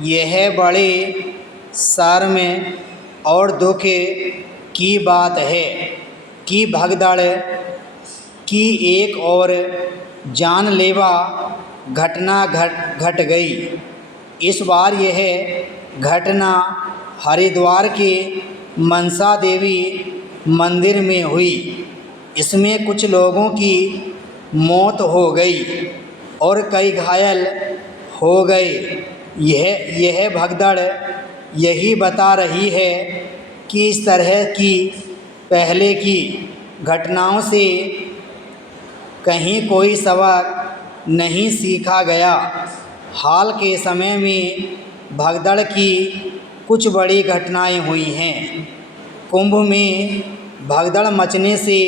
यह बड़े शर्म और दुख की बात है कि भगदड़ की एक और जानलेवा घटना घट गई। इस बार यह घटना हरिद्वार के मनसा देवी मंदिर में हुई। इसमें कुछ लोगों की मौत हो गई और कई घायल हो गए। यह भगदड़ यही बता रही है कि इस तरह की पहले की घटनाओं से कहीं कोई सबक नहीं सीखा गया। हाल के समय में भगदड़ की कुछ बड़ी घटनाएं हुई हैं। कुंभ में भगदड़ मचने से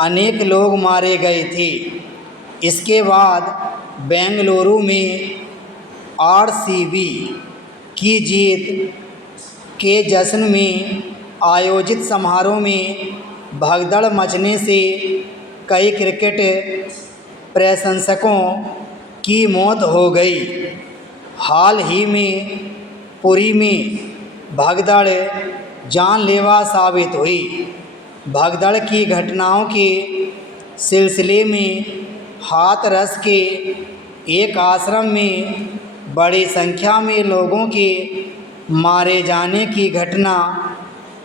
अनेक लोग मारे गए थे। इसके बाद बेंगलुरु में आरसीबी की जीत के जश्न में आयोजित समारोह में भगदड़ मचने से कई क्रिकेट प्रशंसकों की मौत हो गई। हाल ही में पुरी में भगदड़ जानलेवा साबित हुई। भगदड़ की घटनाओं के सिलसिले में हाथरस के एक आश्रम में बड़ी संख्या में लोगों के मारे जाने की घटना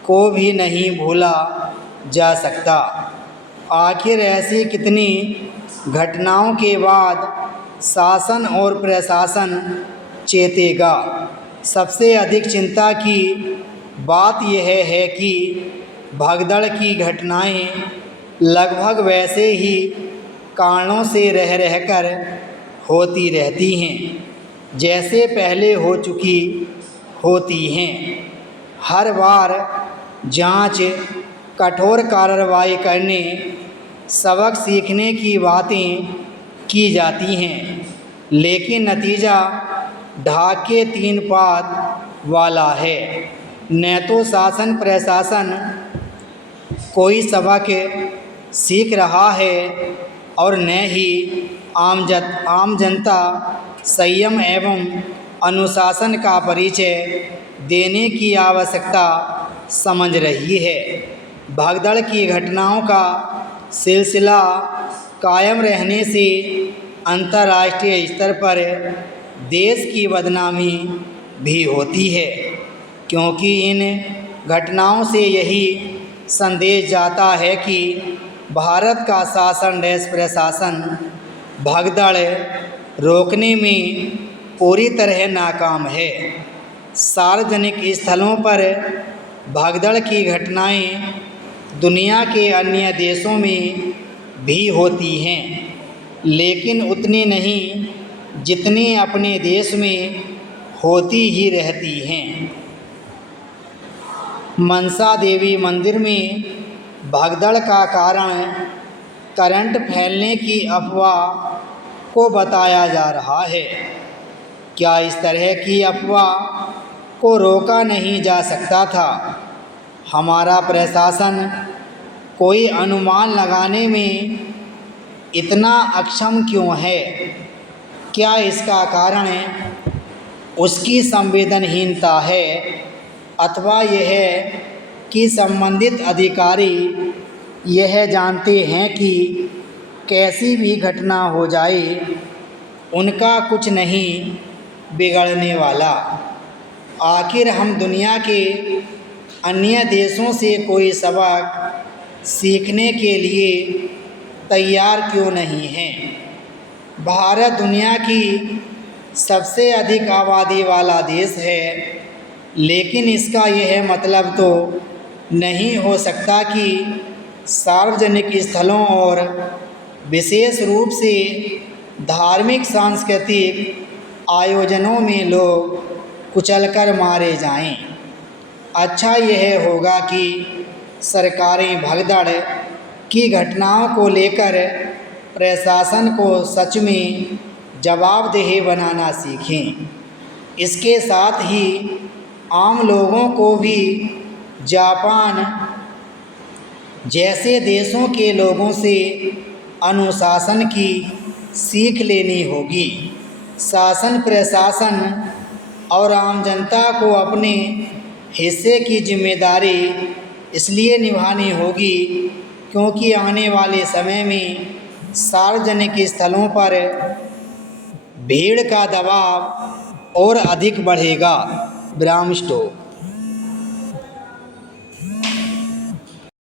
को भी नहीं भूला जा सकता। आखिर ऐसी कितनी घटनाओं के बाद शासन और प्रशासन चेतेगा। सबसे अधिक चिंता की बात यह है कि भगदड़ की घटनाएं लगभग वैसे ही कारणों से रह रहकर होती रहती हैं जैसे पहले हो चुकी होती हैं। हर बार जांच, कठोर कार्रवाई करने, सबक सीखने की बातें की जाती हैं, लेकिन नतीजा ढाक के तीन पात वाला है। न तो शासन प्रशासन कोई सबक सीख रहा है और न ही आम जनता संयम एवं अनुशासन का परिचय देने की आवश्यकता समझ रही है। भगदड़ की घटनाओं का सिलसिला कायम रहने से अंतर्राष्ट्रीय स्तर पर देश की बदनामी भी होती है, क्योंकि इन घटनाओं से यही संदेश जाता है कि भारत का शासन प्रशासन भगदड़ रोकने में पूरी तरह नाकाम है। सार्वजनिक स्थलों पर भगदड़ की घटनाएं दुनिया के अन्य देशों में भी होती हैं, लेकिन उतनी नहीं जितनी अपने देश में होती ही रहती हैं। मनसा देवी मंदिर में भगदड़ का कारण करंट फैलने की अफवाह को बताया जा रहा है। क्या इस तरह की अफवाह को रोका नहीं जा सकता था? हमारा प्रशासन कोई अनुमान लगाने में इतना अक्षम क्यों है? क्या इसका कारण उसकी संवेदनहीनता है अथवा यह कि संबंधित अधिकारी यह जानते हैं कि कैसी भी घटना हो जाए उनका कुछ नहीं बिगड़ने वाला? आखिर हम दुनिया के अन्य देशों से कोई सबक सीखने के लिए तैयार क्यों नहीं हैं? भारत दुनिया की सबसे अधिक आबादी वाला देश है, लेकिन इसका यह मतलब तो नहीं हो सकता कि सार्वजनिक स्थलों और विशेष रूप से धार्मिक सांस्कृतिक आयोजनों में लोग कुचलकर मारे जाएं। अच्छा यह होगा कि सरकारें भगदड़ की घटनाओं को लेकर प्रशासन को सच में जवाबदेह बनाना सीखें। इसके साथ ही आम लोगों को भी जापान जैसे देशों के लोगों से अनुशासन की सीख लेनी होगी। शासन प्रशासन और आम जनता को अपने हिस्से की जिम्मेदारी इसलिए निभानी होगी क्योंकि आने वाले समय में सार्वजनिक स्थलों पर भीड़ का दबाव और अधिक बढ़ेगा। विराम स्टॉप।